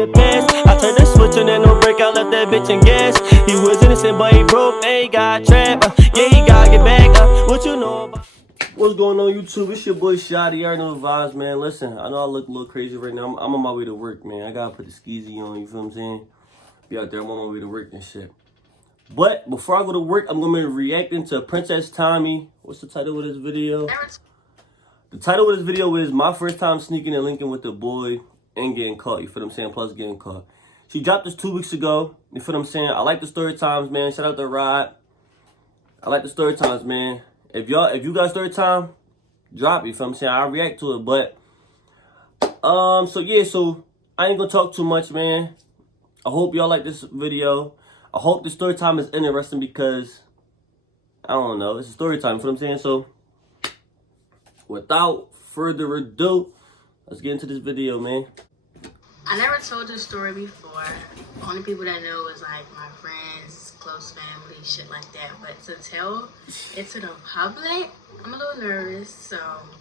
the past. I turned the switch and then no break, I left that bitch in gas. He was innocent, but he broke, man, he got trapped. Yeah, he gotta get back. What you know about? What's going on, YouTube? It's your boy Shotty. You already know the vibes, man. Listen, I know I look a little crazy right now. I'm on my way to work, man. I gotta put the skeezy on, you feel what I'm saying? Be out there, I'm on my way to work and shit. But before I go to work, I'm gonna be reacting to Princess Tommy. What's the title of this video? The title of this video is My First Time Sneaking and Linking with the Boy and Getting Caught. You feel what I'm saying? Plus getting caught. She dropped this 2 weeks ago. You feel what I'm saying? I like the story times, man. Shout out to Rod. I like the story times, man. If you got story time, drop it. You feel what I'm saying? I'll react to it. But so I ain't gonna talk too much, man. I hope y'all like this video. I hope the story time is interesting because I don't know. It's a story time. You feel what I'm saying? So without further ado, let's get into this video, man. I never told this story before. Only people that know is like my friends, close family, shit like that. But to tell it to the public, I'm a little nervous, so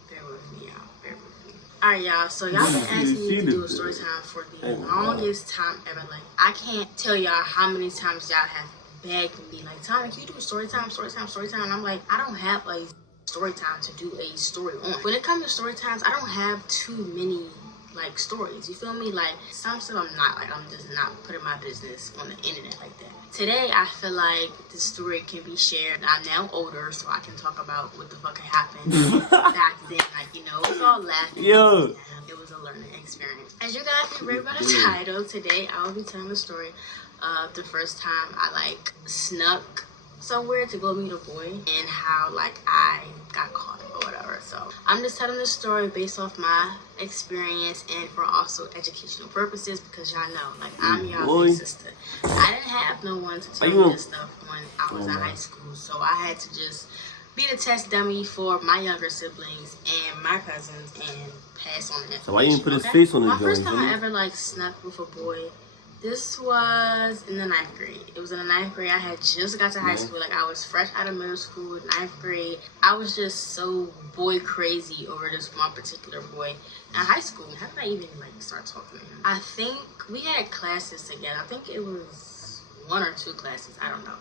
bear with me, y'all. Bear with me. Alright, y'all. So y'all been asking me to do a story time for the longest time ever. Like, I can't tell y'all how many times y'all have begged me, like, Tommy, can you do a story time, story time, story time? And I'm like, I don't have a story time to do a story on. When it comes to story times, I don't have too many like stories, you feel me? Like some stuff I'm just not putting my business on the internet like that. Today I feel like the story can be shared. I'm now older, so I can talk about what the fuck happened back then. Like, you know, it was all laughing. Yo. It was a learning experience. As you guys can read by the title, today I will be telling the story of the first time I like snuck somewhere to go meet a boy and how like I got caught or whatever. So I'm just telling this story based off my experience and for also educational purposes because y'all know, like, I'm y'all big sister. I didn't have no one to tell me this stuff when I was in high school, so I had to just be the test dummy for my younger siblings and my cousins and pass on the information. So why you didn't put his face on the joint? My first time I ever like snuck with a boy, this was in the 9th grade. It was in the 9th grade. I had just got to high school. Like, I was fresh out of middle school, 9th grade. I was just so boy crazy over this one particular boy in high school. How did I even like start talking to him? I think we had classes together. I think it was 1 or 2 classes. I don't know.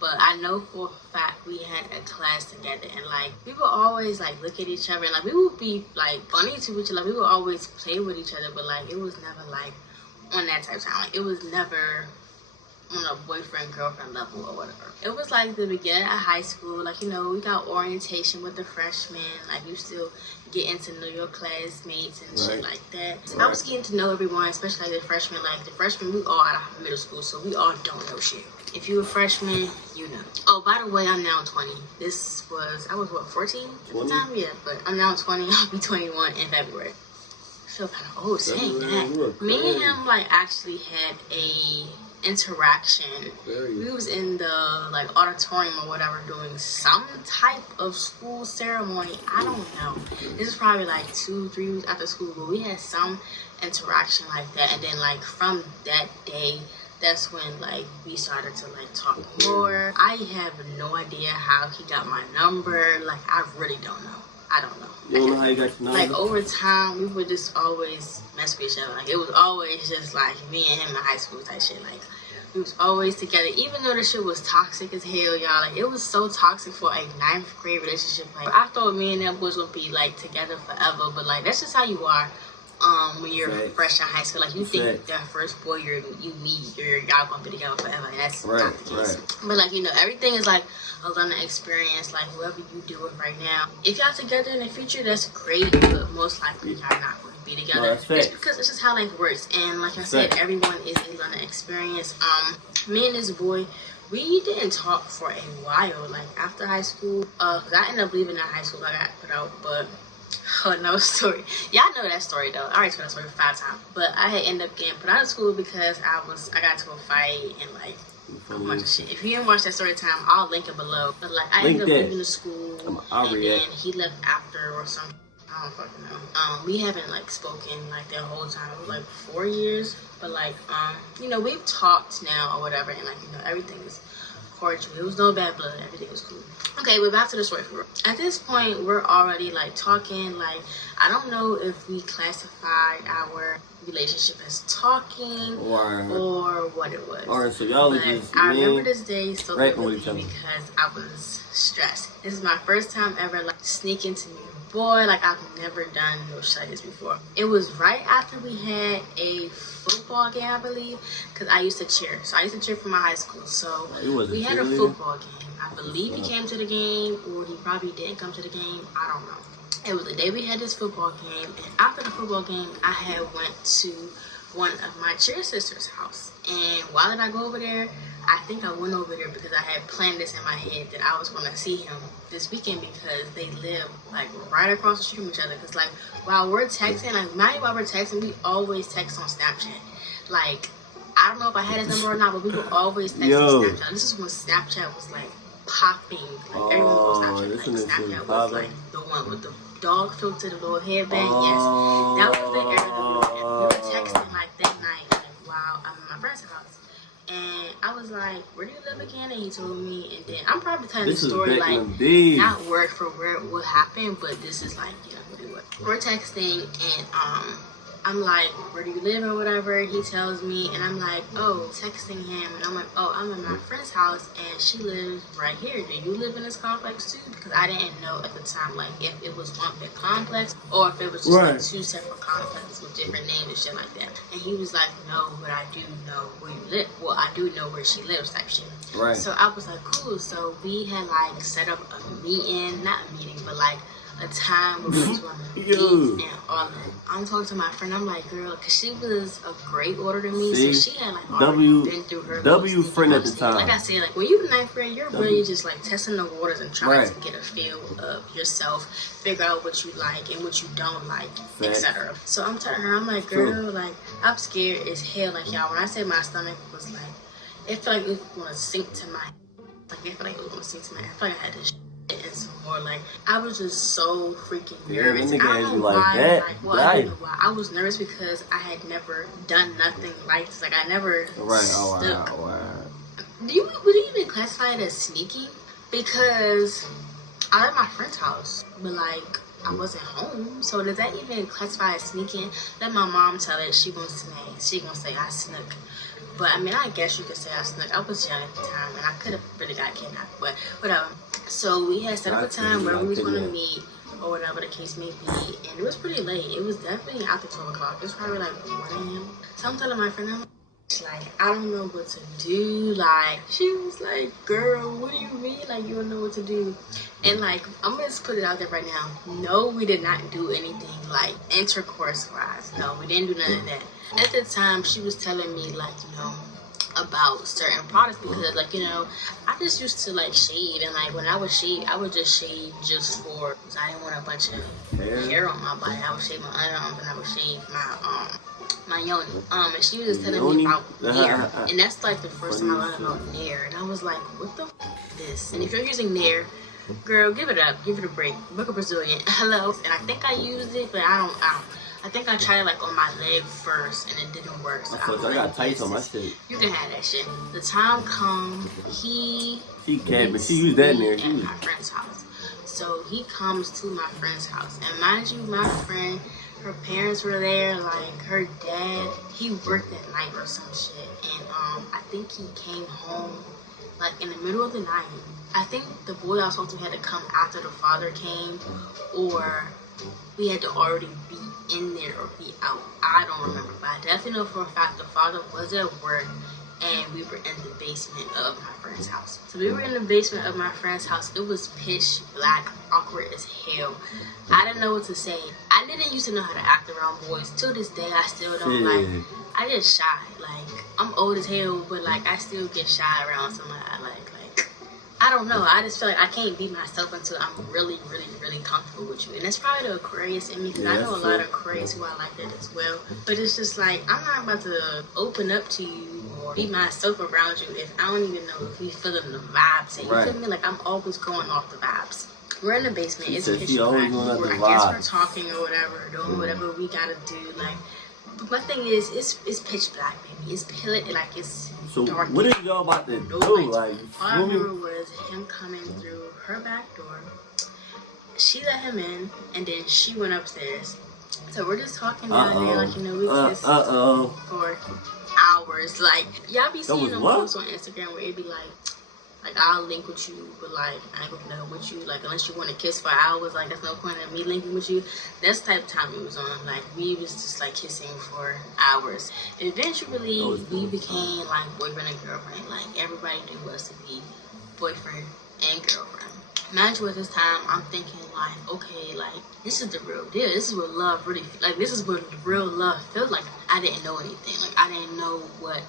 But I know for a fact we had a class together, and like we would always like look at each other and like we would be like funny to each other. Like, we would always play with each other, but like it was never like on that type of time. Like, it was never on a boyfriend-girlfriend level or whatever. It was like the beginning of high school. Like, you know, we got orientation with the freshmen. Like, you still getting to know your classmates and shit like that. So I was getting to know everyone, especially like the freshmen. Like, the freshmen, we all out of middle school, so we all don't know shit. If you a freshman, you know. Oh, by the way, I'm now 20. I was what, 14 at the time? Yeah, but I'm now 20. I'll be 21 in February. I feel kind of old saying that. Me and him like actually had a interaction. We was in the like auditorium or whatever doing some type of school ceremony. I don't know. This is probably like 2-3 weeks after school, but we had some interaction like that. And then like from that day, that's when like we started to like talk more. I have no idea how he got my number. Like, I really don't know. I don't know. You don't know how you got your number? Like, over time, we would just always mess with each other. Like, it was always just like me and him in high school type shit. Like, we was always together, even though the shit was toxic as hell, y'all. Like, it was so toxic for a 9th grade relationship. Like, I thought me and them boys would be like together forever, but like that's just how you are. When you're fresh in high school, like, you think that first boy you meet, y'all gonna be together forever, and that's not the case. But like, you know, everything is like a learning experience. Like, whoever you do it right now, if y'all together in the future, that's great, but most likely y'all not going to be together. Just because it's just how life works. And like I said, everyone is a learning experience. Me and this boy, we didn't talk for a while. Like, after high school, 'cause I ended up leaving that high school. I got put out, but no story. Y'all know that story though. I already told that story 5 times. But I had ended up getting put out of school because I got into a fight and like a bunch of shit. If you didn't watch that story time, I'll link it below. But like, I ended up leaving the school and then he left after or something. I don't fucking know. We haven't like spoken like that whole time. It was like 4 years. But like, you know, we've talked now or whatever, and like, you know, everything is cordial. It was no bad blood. Everything was cool. Okay, but back to the story. At this point, we're already like talking. Like, I don't know if we classified our relationship as talking or what it was. Or so y'all but just I remember this day so right vividly because I was stressed. This is my first time ever like sneaking to me. Boy, like I've never done no shit like this before. It was right after we had a football game, I believe, because I used to cheer. So I used to cheer for my high school. So we had a football game. I believe he came to the game, or he probably didn't come to the game. I don't know. It was the day we had this football game, and after the football game, I had went to one of my cheer sisters' house. And why did I go over there? I think I went over there because I had planned this in my head that I was going to see him this weekend because they live like right across the street from each other. Because like while we're texting, like while we're texting, we always text on Snapchat. Like I don't know if I had his number or not, but we would always text on Snapchat. This is when Snapchat was like popping. Like everyone was Snapchat. Like Snapchat was like the one with the dog filter, the little headband. Yes, that was the era that we were texting like that night, like while I'm at my friend's house. And I was like, where do you live again? And he told me, and then I'm probably telling the story like not word for word what happened, but this is like, you know, what it was. We're texting and I'm like, where do you live or whatever? He tells me, and I'm like, oh, texting him, and I'm like, oh, I'm at my friend's house, and she lives right here. Do you live in this complex too? Because I didn't know at the time, like, if it was one big complex or if it was just like two separate complexes with different names and shit like that. And he was like, no, but I do know where you live. Well, I do know where she lives, type shit. Right. So I was like, cool. So we had like set up a meeting, not a meeting, but like a time where we was going to meet and all that. I'm talking to my friend. I'm like, girl, because she was a great order to me. So she had like already been through her friend at the time. Like I said, like when you're in ninth grade, you're really just like testing the waters and trying to get a feel of yourself, figure out what you like and what you don't like, etc. So I'm telling her, I'm like, girl, like I'm scared as hell. Like y'all, when I said my stomach was like, it felt like it was going to sink to my, like it felt like it was going to sink to my, I felt like I had to and some more. Like I was just so freaking nervous. I don't know why. I don't know why. I was nervous because I had never done nothing like this. Like I never snuck. Would you even classify it as sneaking? Because I at my friend's house, but like I wasn't home. So does that even classify as sneaking? Let my mom tell it. She gonna say I snuck. But I mean, I guess you could say I snuck. I was young at the time, and I could have really got kidnapped. But whatever. So we had set up a time where we was going to meet, or whatever the case may be, and it was pretty late. It was definitely after 12 o'clock. It was probably like 1 a.m. So I'm telling my friend, I'm like, I don't know what to do. Like, she was like, girl, what do you mean? Like, you don't know what to do? And like, I'm gonna just put it out there right now. No, we did not do anything like intercourse-wise. No, we didn't do none of that. At the time, she was telling me like, you know, about certain products because like, you know, I just used to like shave, and like when I would shave, I would just shave just for, because I didn't want a bunch of hair on my body. I would shave my underarms and I would shave my yoni. And she was just telling me about Nair, and that's like the first time I learned about Nair, and I was like, what the f is this? And if you're using Nair, girl, give it up, give it a break. Book a Brazilian. Hello. And I think I used it, but I think I tried it like on my leg first and it didn't work. So I got tights on my shit. You can have that shit. The time come, she can't, but she used that in there. At my friend's house. So he comes to my friend's house, and mind you, my friend, her parents were there. Like her dad, he worked at night or some shit, and I think he came home like in the middle of the night. I think the boy I was talking to had to come after the father came, or we had to already be in there or be out. I don't remember, but I definitely know for a fact the father was at work and we were in the basement of my friend's house. So we were in the basement of my friend's house. It was pitch black, awkward as hell. I didn't know what to say. I didn't used to know how to act around boys. To this day, I still don't. Like, I get shy. Like, I'm old as hell, but like I still get shy around somebody I like. I don't know. I just feel like I can't be myself until I'm really, really, really comfortable with you. And that's probably the Aquarius in me, because I know a lot of Aquarius who are like that as well. But it's just like, I'm not about to open up to you or be myself around you if I don't even know if we feeling the vibes. And you feel me? Like, I'm always going off the vibes. We're in the basement. It's pitch black. I guess we're talking or whatever, doing whatever we gotta do. Like, But my thing is, it's pitch black, baby. It's like it's So dark. what is y'all about to do? Like, all I remember was him coming through her back door. She let him in, and then she went upstairs. So we're just talking down there, like, you know, we kissed for hours. Like, y'all be seeing them posts on Instagram where it be like I'll link with you, but like I ain't gonna know with you. Like, unless you want to kiss for hours, like there's no point in me linking with you. That's the type of time we was on. Like, we was just like kissing for hours. Eventually, we became like boyfriend and girlfriend. Like, everybody knew us to be boyfriend and girlfriend. Mind you, at this time, I'm thinking like, okay, like this is the real deal. This is what love really, like this is what real love felt like. I didn't know anything. Like, I didn't know what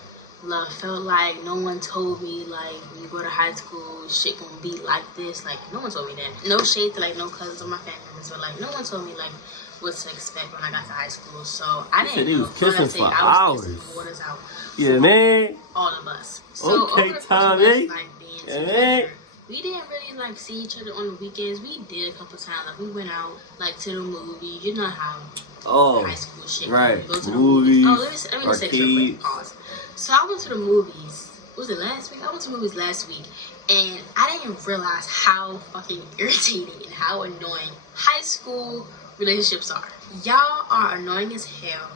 love felt like. No one told me like when you go to high school, shit gonna be like this. Like, no one told me that. No shade to like no cousins or my family members, but like no one told me like what to expect when I got to high school. So I didn't know. He was kissing for hours. Waters out. Yeah, man. All of us. So okay, over the Tommy. like being together, we didn't really like see each other on the weekends. We did a couple times. Like, we went out like to the movies. You know how high school shit. Right. Go to the movies. Oh, let me say this real quick. Pause. So I went to the movies. Was it last week? I went to the movies last week, and I didn't realize how fucking irritating and how annoying high school relationships are. Y'all are annoying as hell,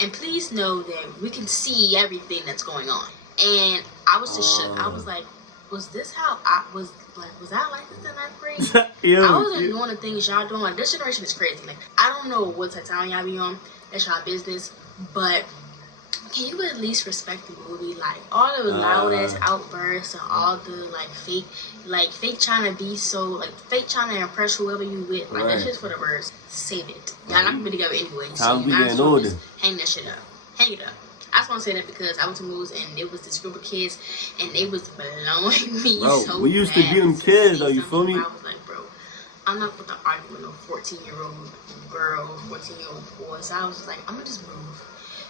and please know that we can see everything that's going on. And I was just shook. I was like, was this how I was like? Was I like this in ninth grade? I wasn't doing the things y'all doing. Like, this generation is crazy. Like, I don't know what type of time y'all be on. That's y'all business. But can you at least respect the movie? Like, all the loud ass outbursts and all the like fake trying to be so like fake trying to impress whoever you with. Like, that's just for the birds. Save it. Y'all not gonna be together anyway. So you might as well just hang that shit up. Hang it up. I just want to say that because I went to movies and it was this group of kids and they was blowing me so we used to be them kids though, you feel me? I was like, bro, I'm not with the argument with no 14-year-old girl, 14-year-old boy. So I was just like, I'm gonna just move.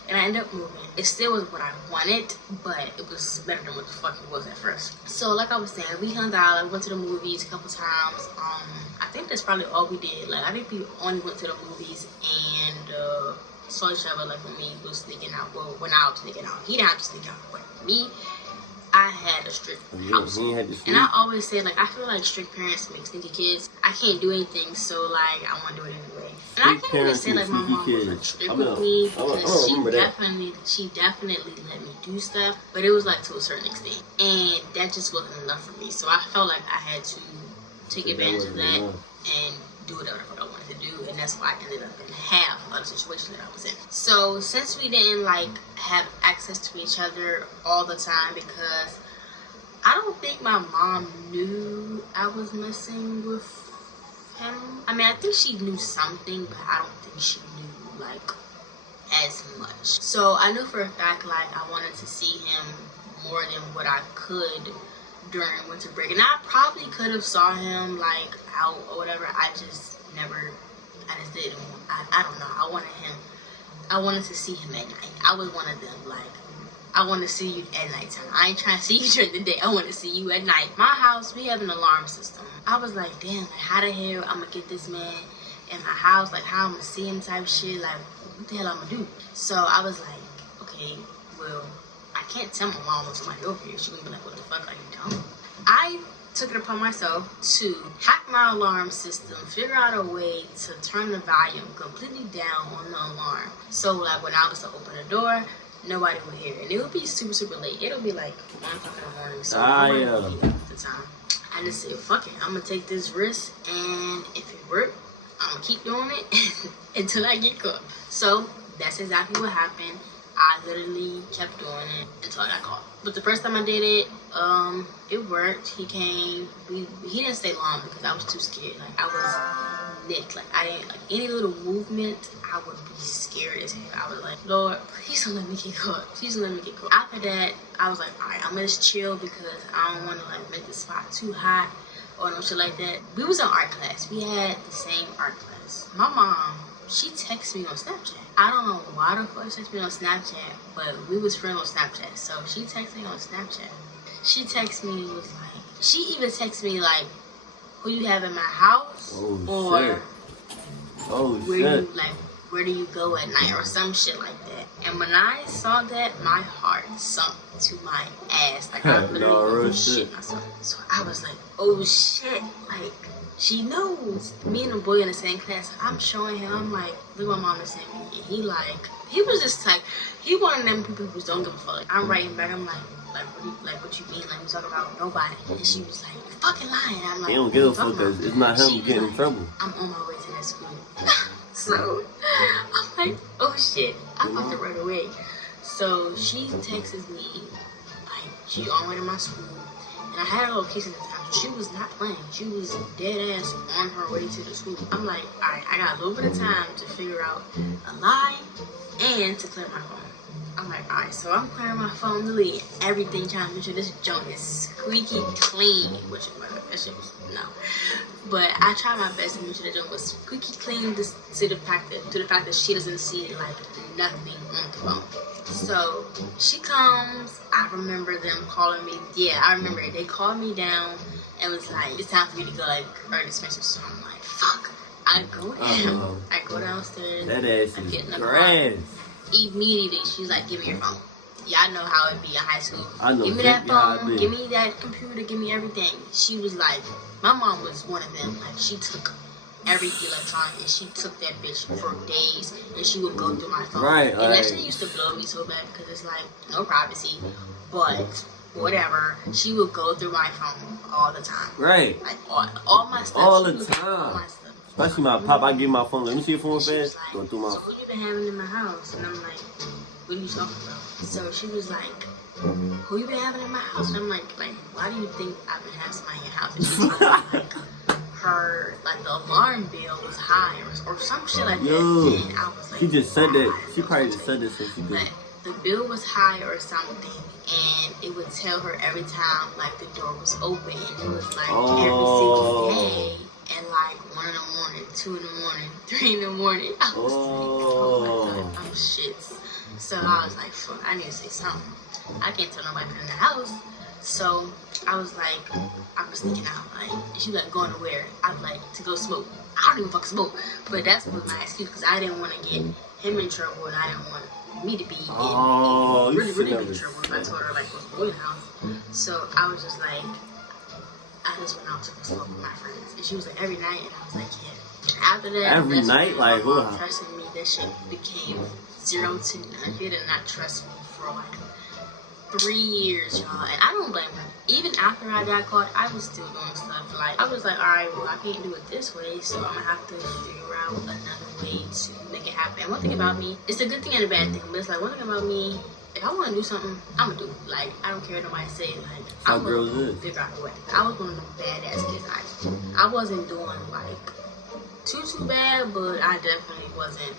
And I ended up moving. It still was what I wanted, but it was better than what the fuck it was at first. So like I was saying, we hung out, I went to the movies a couple times. I think that's probably all we did. Like, I think we only went to the movies and saw each other like when we was sneaking out. Well, when I was sneaking out, he didn't have to sneak out, but me, I had a strict house. And I always say, like, I feel like strict parents make sneaky kids. I can't do anything, so like I want to do it anyway. And I can't really say like my mom was like strict with me because she definitely let me do stuff, but it was like to a certain extent, and that just wasn't enough for me. So I felt like I had to take advantage of that and do whatever I wanted to do, and that's why I ended up in half of the situation that I was in. So since we didn't like have access to each other all the time, because I don't think my mom knew I was messing with him. I mean, I think she knew something, but I don't think she knew like as much. So I knew for a fact like I wanted to see him more than what I could during winter break, and I probably could have saw him like out or whatever. I just didn't. I don't know. I wanted to see him at night. I was one of them, like, I want to see you at nighttime. I ain't trying to see you during the day. I want to see you at night. My house, we have an alarm system. I was like, damn, like, how the hell I'm gonna get this man in my house? Like, how I'm gonna see him type shit? Like, what the hell I'm gonna do? So I was like, okay, well, I can't tell my mom when somebody over here. She's gonna be like, what the fuck are you doing? I took it upon myself to hack my alarm system, figure out a way to turn the volume completely down on the alarm. So like when I was to open the door, nobody would hear it. And it would be super, super late. It'll be like 1 o'clock in the morning. So nobody would be up at the time. I just said, fuck it, I'm gonna take this risk, and if it works, I'm gonna keep doing it until I get caught. So that's exactly what happened. I literally kept doing it until I got caught. But the first time I did it, it worked. He came. He didn't stay long because I was too scared. Like, I was nicked. Like, I didn't, like, any little movement, I would be scared as hell. I was like, Lord, please don't let me get caught. Please don't let me get caught. After that, I was like, all right, I'm gonna just chill because I don't want to, like, make the spot too hot or no shit like that. We was in art class. We had the same art class. My mom, she texted me on Snapchat. I don't know why the fuck she texted me on Snapchat, but we was friends on Snapchat. So she texted me on Snapchat. She texted me, was like, she even texted me like, who you have in my house? Oh, or shit. Oh, where shit. you, like, where do you go at night or some shit like that. And when I saw that, my heart sunk to my ass. Like, I literally shit myself. So I was like, oh shit, like, she knows. Me and the boy in the same class, I'm showing him, I'm like, look what mama sent me. And he was just like, he one of them people who don't give a fuck. I'm writing back, I'm like what you mean? Like, we talk about nobody. And she was like, you're fucking lying. I'm like, he don't give a fuck because it's not him getting in trouble. I'm on my way to that school. So I'm like, oh shit, I'm about to run away. So she texts me, like, she on her way to my school. And I had a location at the time. She was not playing. She was dead ass on her way to the school. I'm like, alright, I got a little bit of time to figure out a lie and to clear my phone. I'm like, alright, so I'm clearing my phone to leave. Everything trying to make sure this joint is squeaky clean. Which is my that shit was no. But I tried my best to make sure the joint was squeaky clean to the fact that she doesn't see like nothing on the phone. So she comes. I remember them calling me. Yeah, I remember it. They called me down and was like, it's time for you to go like earn expenses. So I'm like, fuck. I go down. I go downstairs. That ass I get in the grass. Immediately, she's like, give me your phone. Y'all know how it be in high school. I know. Give me that phone. Give me that computer. Give me everything. She was like, my mom was one of them. Like, she took every electronic and she took that bitch for days and she would go through my phone. Right. And that shit used to blow me so bad because it's like, no privacy. But whatever. She would go through my phone all the time. Right. Like, all my stuff. All the time. All my stuff. Especially my pop, I give my phone. Let me see your phone fast. Like, Go through my. so what you been having in my house? And I'm like, what are you talking about? So she was like, who you been having in my house? And I'm like, why do you think I've been having somebody in your house? And she told me like the alarm bill was high or some shit like that. And I was like, she just said that. She probably just said that so she did. The bill was high or something, and it would tell her every time like the door was open, and it was like every single day. And like 1 in the morning, 2 in the morning, 3 in the morning. I was like, oh my god, oh shit. So I was like, fuck, I need to say something. I can't tell nobody in the house. So I was like, I was thinking out like, and she was like, going to where? I was like, to go smoke. I don't even fucking smoke. But that's was my excuse because I didn't want to get him in trouble and I didn't want me to be in really big trouble. I told her like, what's going on? So I was just like, I just went out to smoke with my friends. And she was like, every night? And I was like, yeah. After that, every night? Like, who? Trusting me, that shit became 0 to none. She did not trust me for like 3 years, y'all. And I don't blame her. Even after I got caught, I was still doing stuff. Like, I was like, alright, well, I can't do it this way, so I'm gonna have to figure out another way to make it happen. And one thing about me, it's a good thing and a bad thing, but it's like, one thing about me, if I want to do something, I'm gonna do it. Like, I don't care what nobody say. Like, I'm gonna figure out a way. I was one of them badass kids. I wasn't doing like too bad, but I definitely wasn't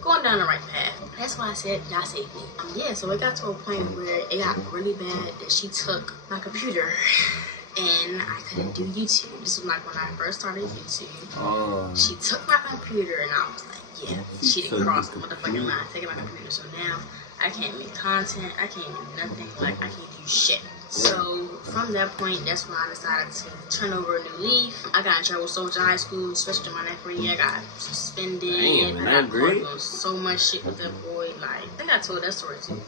going down the right path. That's why I said y'all saved me. Yeah, so it got to a point where it got really bad that she took my computer and I couldn't do YouTube. This was like when I first started YouTube. She took my computer and I was like, yeah, she didn't cross the motherfucking line, taking my computer. So now I can't make content, I can't do nothing, like I can't do shit. So from that point, that's when I decided to turn over a new leaf. I got in trouble so much in high school, especially in my 9th grade. I got suspended. I got caught doing so much shit with that boy. Like, I think I told that story too,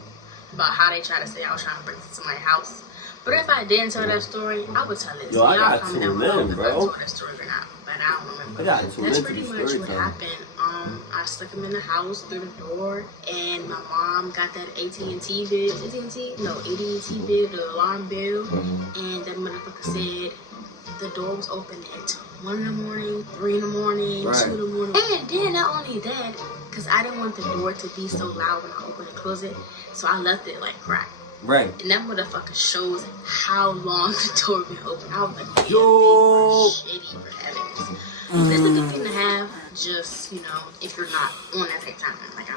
about how they tried to say I was trying to break into somebody's house. But if I didn't tell that story, I would tell it. Yo, I got two men, bro. If I told that story or not, but I don't remember. That's pretty much what happened. I stuck him in the house through the door, and my mom got that AT&T bill. AT&T? No, AT&T bill, the alarm bill, and that motherfucker said the door was open at 1 in the morning, 3 in the morning, 2 in the morning. And then not only that, because I didn't want the door to be so loud when I open and close it, so I left it like cracked. Right. And that motherfucker shows how long the door been open. I was like, yo, shitty for heavens. That's a good thing to have, just, you know, if you're not on that type time. Like,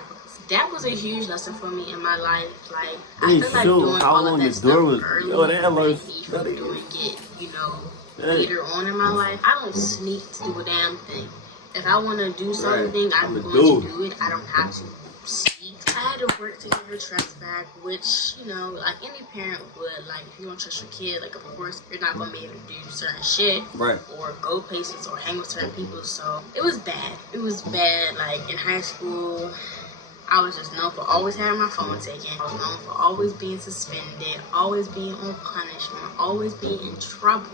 that was a huge lesson for me in my life. Like, I feel like doing all of that stuff early made me from doing it, you know, later on in my life. I don't sneak to do a damn thing. If I want to do something, I'm going to do it. I don't have to sneak. I had to work to get her trust back, which, you know, like any parent would. Like, if you don't trust your kid, like, of course, you're not going to be able to do certain shit. Right. Or go places or hang with certain people. So, it was bad. It was bad. Like, in high school, I was just known for always having my phone taken. I was known for always being suspended, always being on punishment, always being in trouble.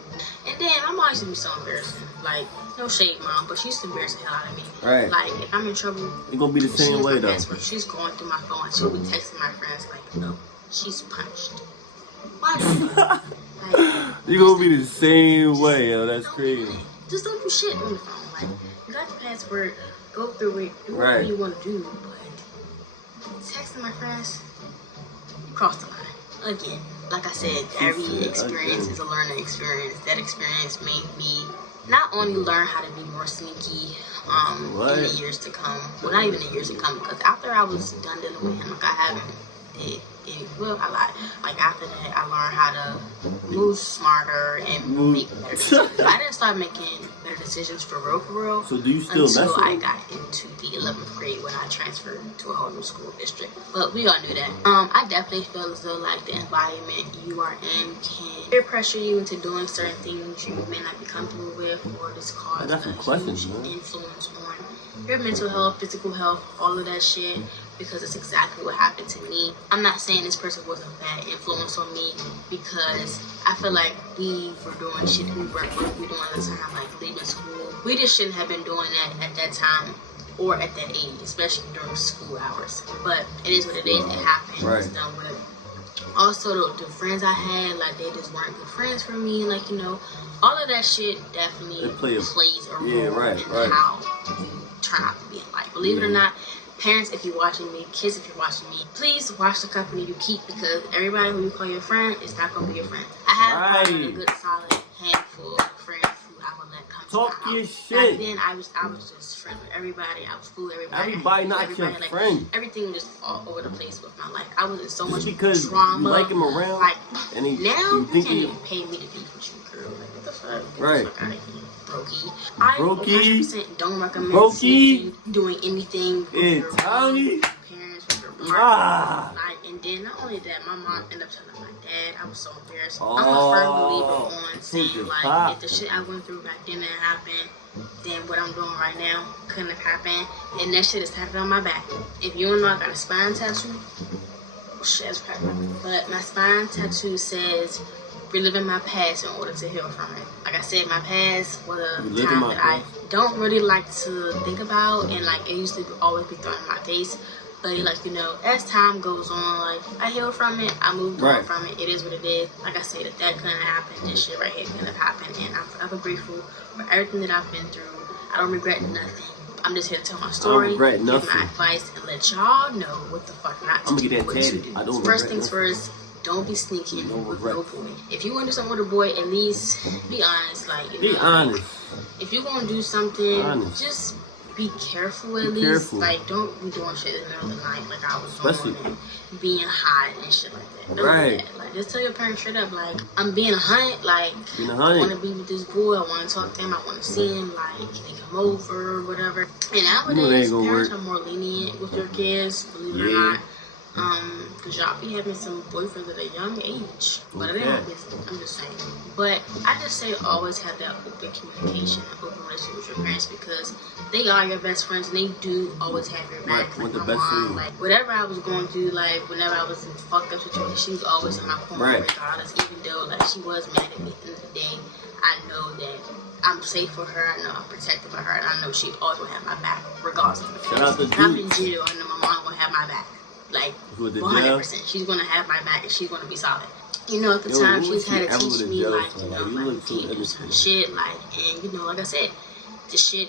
And then my mom used to be so embarrassing. Like, no shade, mom, but she used to embarrass the hell out of me. Right. Like, if I'm in trouble, it's gonna be the same way though. She's going through my phone. She'll be texting my friends like, no, she's punished. Why do like, you're gonna be the same way, yo. That's crazy. Just don't do shit on the phone. Like, you got the password, go through it, do whatever you want to do, but texting my friends, you crossed the line. Again, like I said, every experience is a learning experience. That experience made me not only learn how to be more sneaky in the years to come, well, not even the years to come, because after I was done dealing with him, like I haven't did well, I lied. Like after that, I learned how to move smarter and make better decisions. I didn't start making better decisions for real. So do you still mess with I got into the 11th grade when I transferred to a whole new school district. But we all knew that. I definitely feel as though like the environment you are in can peer pressure you into doing certain things you may not be comfortable with, or just cause a huge influence on your mental health, physical health, all of that shit. Because it's exactly what happened to me. I'm not saying this person was a bad influence on me, because I feel like we were doing shit we weren't supposed to be doing at the time, like leaving school. We just shouldn't have been doing that at that time or at that age, especially during school hours. But it is what it is. It happened. It's done with. Also, the friends I had, like they just weren't good friends for me. Like, you know, all of that shit definitely plays a role in how you turn out to be in life. Believe it or not, parents, if you're watching me, kids, if you're watching me, please watch the company you keep, because everybody who you call your friend is not going to be your friend. I have a good, solid handful of friends who I would let come Talk to my your house. shit. Back then, I was just friends with everybody. I was cool with everybody. Everybody not your like, friend. Everything was just all over the place with my life. I was in so much because trauma. You like him around. Like, and he, now you can't even pay me to be with you, girl. Like, what the fuck? Get the fuck out of here. Brokey. I 100% don't recommend sneaking, doing anything with your parents, with your partner. Like, and then not only that, my mom ended up telling my dad. I was so embarrassed. I'm a firm believer on saying, like, if the shit I went through back then didn't happen, then what I'm doing right now couldn't have happened. And that shit is happening on my back. If you don't know, I got a spine tattoo. Oh shit, that's crazy. But my spine tattoo says reliving my past in order to heal from it. Like I said, my past was a time that I don't really like to think about, and like it used to always be thrown in my face. But like, you know, as time goes on, like I healed from it, I moved on from it. It is what it is. Like I said, if that couldn't have happened, this shit right here couldn't have happened, and I'm forever grateful for everything that I've been through. I don't regret nothing. I'm just here to tell my story, give my advice, and let y'all know what the fuck not to do. What to do. First things first. Don't be sneaking with no boy. If you want to do something with a boy, at least be honest. Like, you know, honest. If you're gonna do something, just be careful at least. Like, don't be doing shit in the middle of the night like I was doing, and being hot and shit like that. Don't do that. Like, just tell your parents straight up, like, I'm being a hunt. Like, I want to be with this boy. I want to talk to him. I want to see him. Like, can he come over or whatever? And nowadays, parents are more lenient with their kids. Believe it or not. Cause y'all be having some boyfriends at a young age. But it ain't business, I'm just saying. But I just say always have that open communication and open relationship with your parents, because they are your best friends and they do always have your back. Like my mom, like whatever I was going through, like whenever I was in fucked up situation, she was always in my corner regardless. Even though like she was mad at me at the end of the day, I know that I'm safe for her. I know I'm protected by her, and I know she always will have my back regardless of the face. I'm in jail, I know my mom will have my back. Like 100%, she's gonna have my back and she's gonna be solid. You know, at the time she's had to teach me like, you know, like can't do some shit, like, and you know, like I said, this shit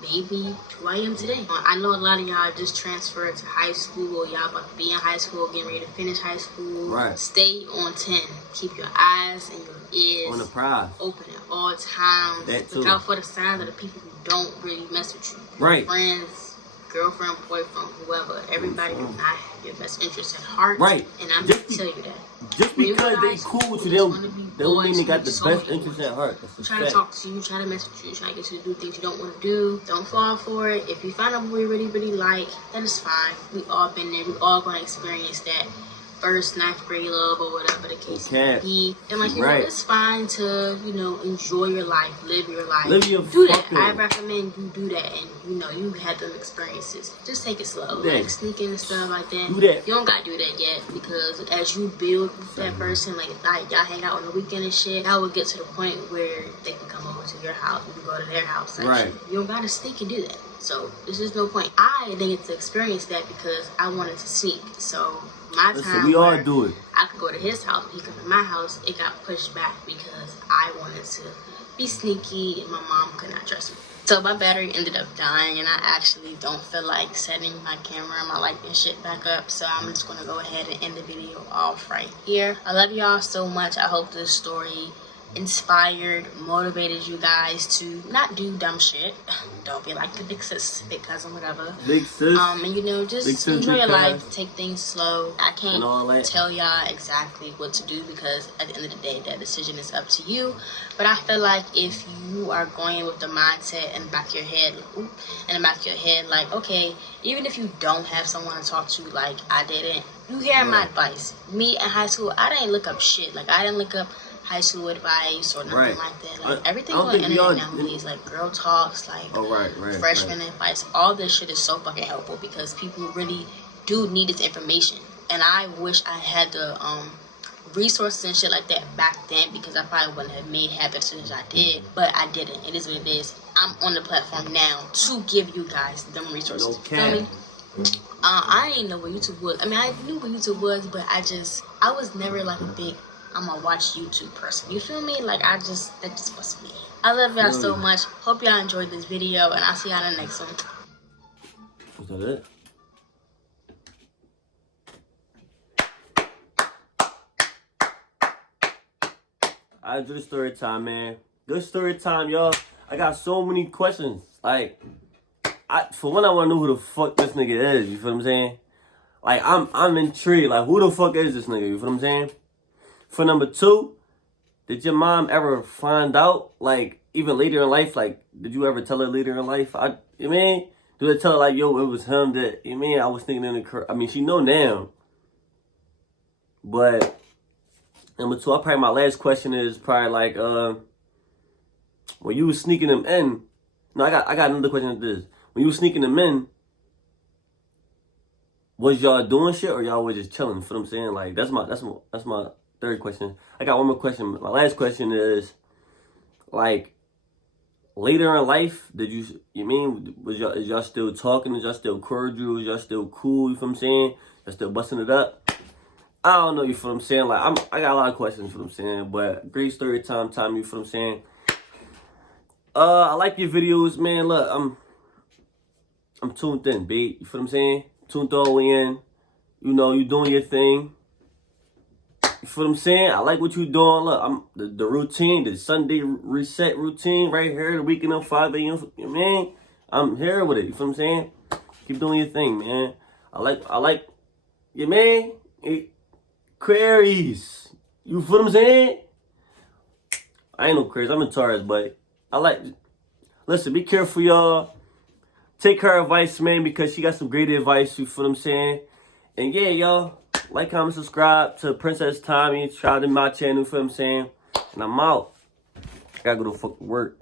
made me who I am today. I know a lot of y'all just transferred to high school, or y'all about to be in high school, getting ready to finish high school. Stay on 10. Keep your eyes and your ears on the prize open at all times. Look out for the signs of the people who don't really mess with you. Friends, girlfriend, boyfriend, whoever, everybody do not have your best interest at heart. And I'm going to tell you that. Just because they cool with you, they don't mean they got the best interest at heart. Trying to talk to you, trying to mess with you, trying to get you to do things you don't want to do. Don't fall for it. If you find a boy you really, really like, that is fine. We all been there. We all going to experience that. first ninth grade love or whatever the case may be. And like, you know, it's fine to, you know, enjoy your life, live your life. Do that. I recommend you do that, and you know, you had those experiences. Just take it slow. Like sneaking and stuff like that. You don't gotta do that yet, because as you build with that person, like y'all hang out on the weekend and shit, that will get to the point where they can come over to your house, you can go to their house. Like, you don't gotta sneak and do that. So there's just no point. I didn't get to experience that because I wanted to sneak. So my time, we all do it. I could go to his house, he come to my house. It got pushed back because I wanted to be sneaky, and my mom could not trust me. So my battery ended up dying, and I actually don't feel like setting my camera and my light and shit back up. So I'm just gonna go ahead and end the video off right here. I love y'all so much. I hope this story inspired, motivated you guys to not do dumb shit. Don't be like the big sis, big cousin, whatever. Big sis. And you know, just enjoy your life, take things slow. I can't tell y'all exactly what to do, because at the end of the day, that decision is up to you. But I feel like if you are going with the mindset in the back of your head, like, okay, even if you don't have someone to talk to, like I didn't, you hear my advice. Me in high school, I didn't look up shit. Like, I didn't look up high school advice or nothing like that. Like, everything on the internet nowadays, like girl talks, like freshman advice, all this shit is so fucking helpful, because people really do need this information. And I wish I had the resources and shit like that back then, because I probably wouldn't have made half as soon as I did. But I didn't. It is what it is. I'm on the platform now to give you guys them resources. I didn't know what YouTube was. I mean, I knew what YouTube was, but I was never like a big I'm gonna watch YouTube person. You feel me? Like, that just wasn't me. I love y'all so much. Hope y'all enjoyed this video, and I'll see y'all in the next one. Was that it? I enjoy story time, man. Good story time, y'all. I got so many questions. Like, for one, I want to know who the fuck this nigga is. You feel what I'm saying? Like, I'm intrigued. Like, who the fuck is this nigga? You feel what I'm saying? For number two, did your mom ever find out, like, even later in life, like, did you ever tell her later in life? You mean? Did they tell her, like, yo, it was him that, you mean, I was thinking in the, I mean, she know now. But, number two, probably my last question is probably, like, when you was sneaking them in, no, I got another question at this. When you was sneaking them in, was y'all doing shit or y'all was just chilling? You feel what I'm saying? Like, that's my third question. I got one more question. My last question is, like, later in life, is y'all still talking? Is y'all still cordial? Is y'all still cool? You feel what I'm saying? Y'all still busting it up? I don't know, you feel what I'm saying? Like, I got a lot of questions, you feel what I'm saying? But great story time, you feel what I'm saying? I like your videos, man. Look, I'm tuned in, babe. You feel what I'm saying? Tuned all the way in. You know, you doing your thing. You feel what I'm saying? I like what you doing. Look, I'm the routine, the Sunday reset routine right here, the weekend of 5 a.m. Man, I'm here with it. You feel what I'm saying? Keep doing your thing, man. I like your man. Queries. You feel what I'm saying? I ain't no queries. I'm in Taurus, but listen, be careful, y'all. Take her advice, man, because she got some great advice. You feel what I'm saying? And yeah, y'all. Like, comment, subscribe to Princess Tommy. Subscribe to my channel, you feel what I'm saying? And I'm out. I gotta go to fucking work.